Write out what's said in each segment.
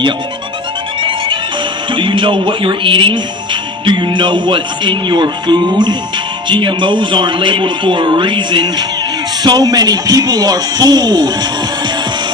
Yo. Do you know what you're eating? Do you know what's in your food? GMOs aren't labeled for a reason. So many people are fooled.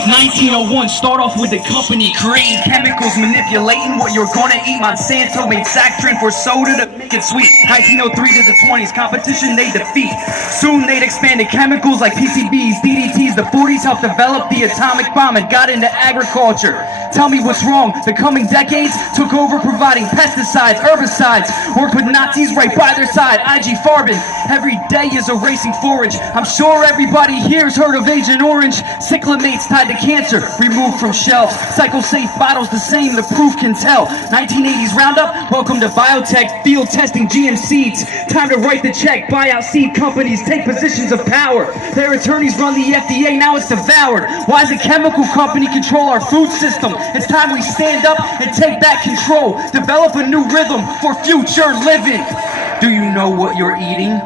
1901, start off with the company creating chemicals, manipulating what you're gonna eat. Monsanto made sack drink for soda to make it sweet. 1903 to the 20s, competition they defeat. Soon they'd expanded chemicals like PCBs, DDTs. The 40s helped develop the atomic bomb and got into agriculture. Tell me what's wrong. The coming decades took over providing pesticides, herbicides. Worked with Nazis right by their side. IG Farben, every day is a racing forage. I'm sure everybody here's heard of Agent Orange. Cyclamates tied to cancer, removed from shelves. Cycle-safe bottles the same, the proof can tell. 1980s Roundup, welcome to biotech, field testing GM seeds. Time to write the check, buy out seed companies, take positions of power. Their attorneys run the FDA, now it's devoured. Why does a chemical company control our food system? It's time we stand up and take back control. Develop a new rhythm for future living. Do you know what you're eating?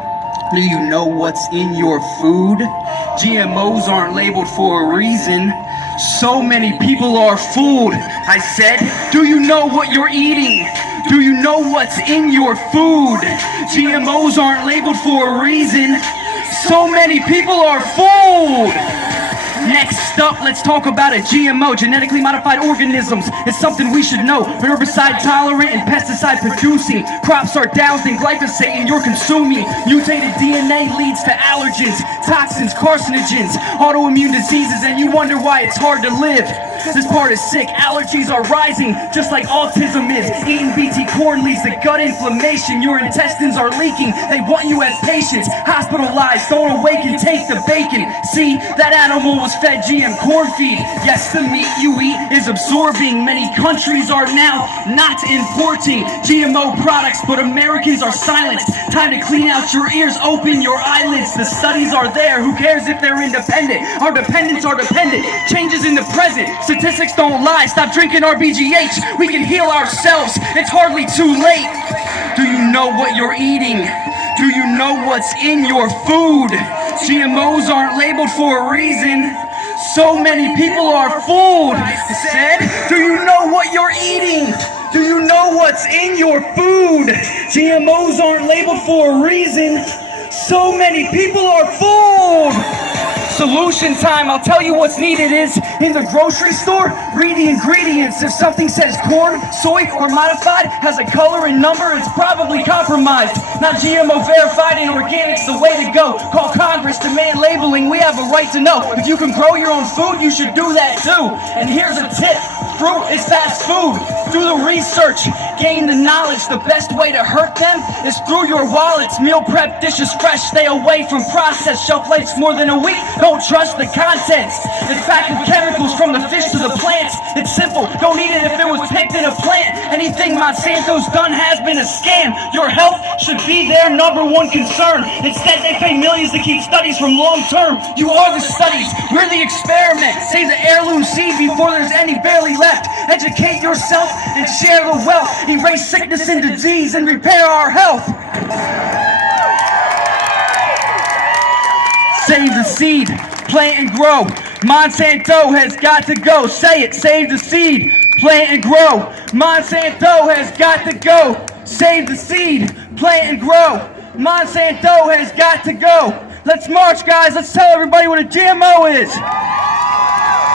Do you know what's in your food? GMOs aren't labeled for a reason. So many people are fooled. I said, do you know what you're eating? Do you know what's in your food? GMOs aren't labeled for a reason. So many people are fooled. Next up, let's talk about a GMO, genetically modified organisms. It's something we should know. Herbicide tolerant and pesticide producing. Crops are doused in glyphosate and you're consuming. Mutated DNA leads to allergens, toxins, carcinogens, autoimmune diseases, and you wonder why it's hard to live. This part is sick. Allergies are rising, just like autism is. Eating BT corn leads to gut inflammation. Your intestines are leaking. They want you as patients. Hospitalized, don't awaken, take the bacon. See, that animal was fed GM corn feed. Yes, the meat you eat is absorbing. Many countries are now not importing GMO products, but Americans are silenced. Time to clean out your ears, open your eyelids. The studies are there. Who cares if they're independent? Our dependents are dependent. Changes in the present. Statistics don't lie. Stop drinking RBGH. We can heal ourselves. It's hardly too late. Do you know what you're eating? Do you know what's in your food? GMOs aren't labeled for a reason. So many people are fooled. I said, do you know what you're eating? Do you know what's in your food? GMOs aren't labeled for a reason. So many people are fooled. Solution time. I'll tell you what's needed is in the grocery store, read the ingredients. If something says corn, soy, or modified, has a color and number, it's probably compromised. Not GMO verified and organic's the way to go. Call Congress, demand labeling, we have a right to know. If you can grow your own food, you should do that too. And here's a tip. Fruit is fast food. Do the research, gain the knowledge. The best way to hurt them is through your wallets. Meal prep dishes fresh, stay away from processed. Shelf life more than a week, don't trust the contents. It's packed with chemicals from the fish to the plants. It's simple, don't eat it if it was picked in a plant. Anything Monsanto's done has been a scam. Your health should be their number one concern. Instead, they pay millions to keep studies from long term. You are the studies, we're the experiment. Save the heirloom seed before there's any barely left. Educate yourself and share the wealth. Erase sickness and disease and repair our health. Save the seed, plant and grow. Monsanto has got to go. Say it, save the seed, plant and grow. Monsanto has got to go. Save the seed, plant and grow. Monsanto has got to go. Let's march, guys. Let's tell everybody what a GMO is.